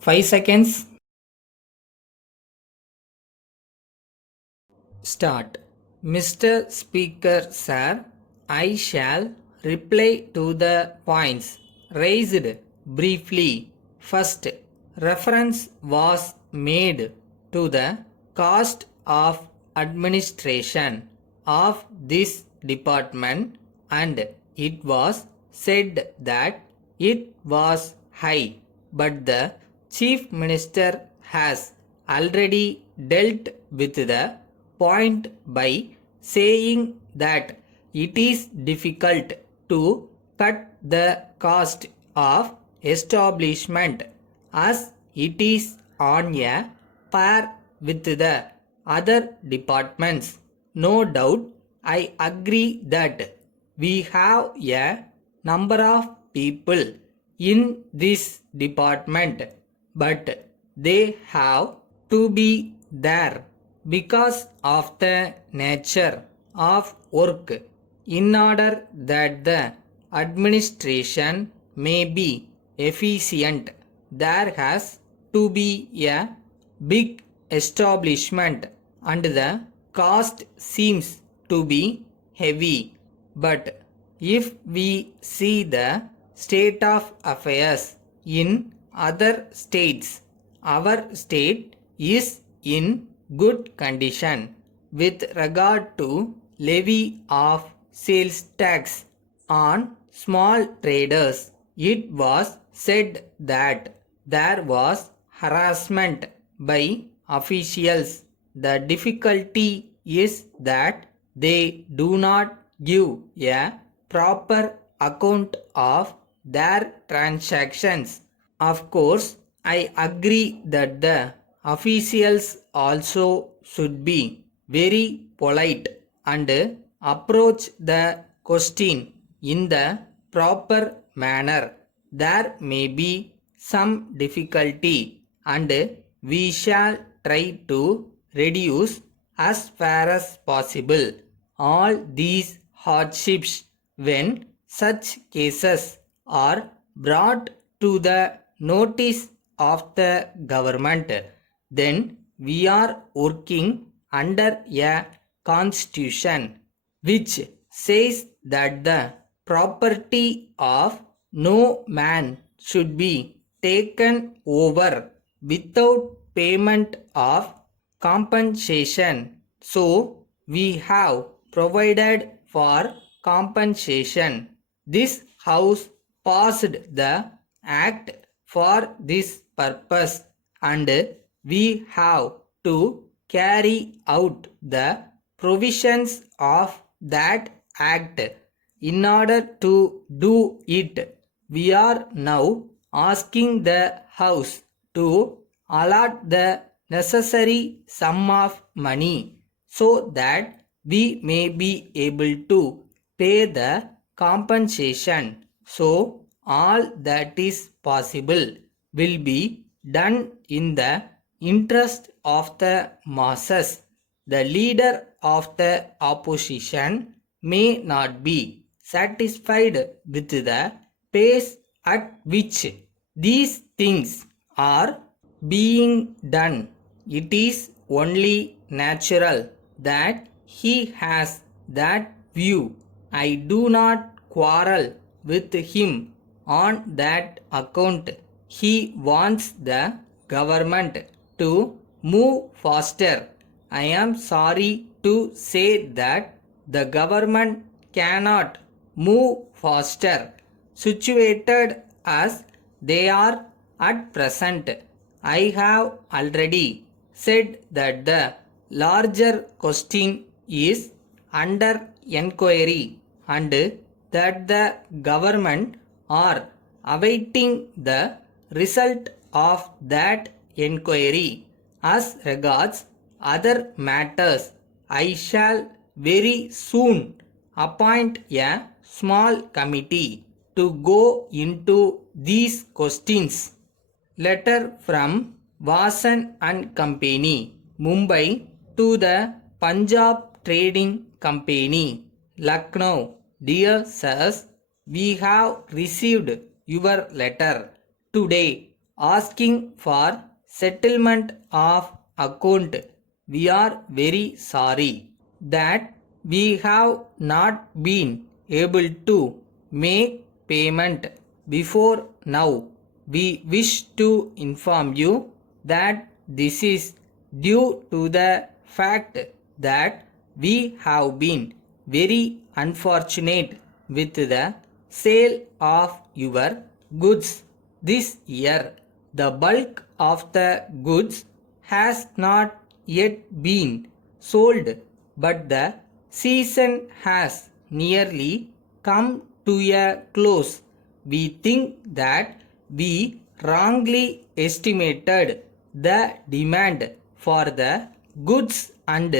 5 seconds. Start. Mr. Speaker, sir, I shall reply to the points raised briefly. First, reference was made to the cost of administration of this department, and it was said that it was high, but the Chief Minister has already dealt with the point by saying that it is difficult to cut the cost of establishment as it is on a par with the other departments. No doubt, I agree that we have a number of people in this department, but they have to be there because of the nature of work in order that the administration may be efficient. There has to be a big establishment and the cost seems to be heavy. But if we see the state of affairs in other states, our state is in good condition with regard to levy of sales tax on small traders. It was said that there was harassment by officials. The difficulty is that they do not give a proper account of their transactions. Of course, I agree that the officials also should be very polite and approach the question in the proper manner. There may be some difficulty and we shall try to reduce as far as possible all these hardships when such cases are brought to the notice of the government. Then we are working under a constitution which says that the property of no man should be taken over without payment of compensation. So we have provided for compensation. This house passed the act for this purpose and we have to carry out the provisions of that act. In order to do it, we are now asking the house to allot the necessary sum of money so that we may be able to pay the compensation. So all that is possible will be done in the interest of the masses. The leader of the opposition may not be satisfied with the pace at which these things are being done. It is only natural that he has that view. I do not quarrel with him on that account. He wants the government to move faster. I am sorry to say that the government cannot move faster situated as they are at present. I have already said that the larger question is under enquiry and that the government are awaiting the result of that enquiry. As regards other matters, I shall very soon appoint a small committee to go into these questions. Letter from Vasan and Company, Mumbai to the Punjab Trading Company, Lucknow. Dear sirs, we have received your letter. Today asking for settlement of account. We are very sorry that we have not been able to make payment before now. We wish to inform you that this is due to the fact that we have been very unfortunate with the sale of your goods this year. The bulk of the goods has not yet been sold, but the season has nearly come to a close. We think that we wrongly estimated the demand for the goods and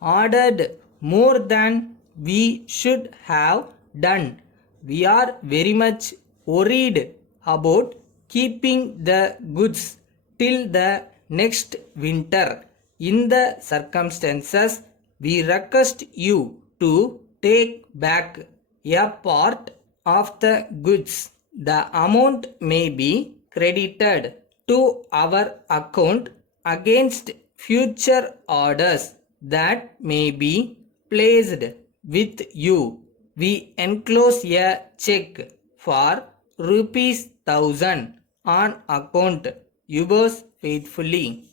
ordered more than we should have done. We are very much worried about keeping the goods till the next winter. In the circumstances, we request you to take back a part of the goods. The amount may be credited to our account against future orders that may be placed with you. We enclose a check for rupees 1000 on account. Yours faithfully.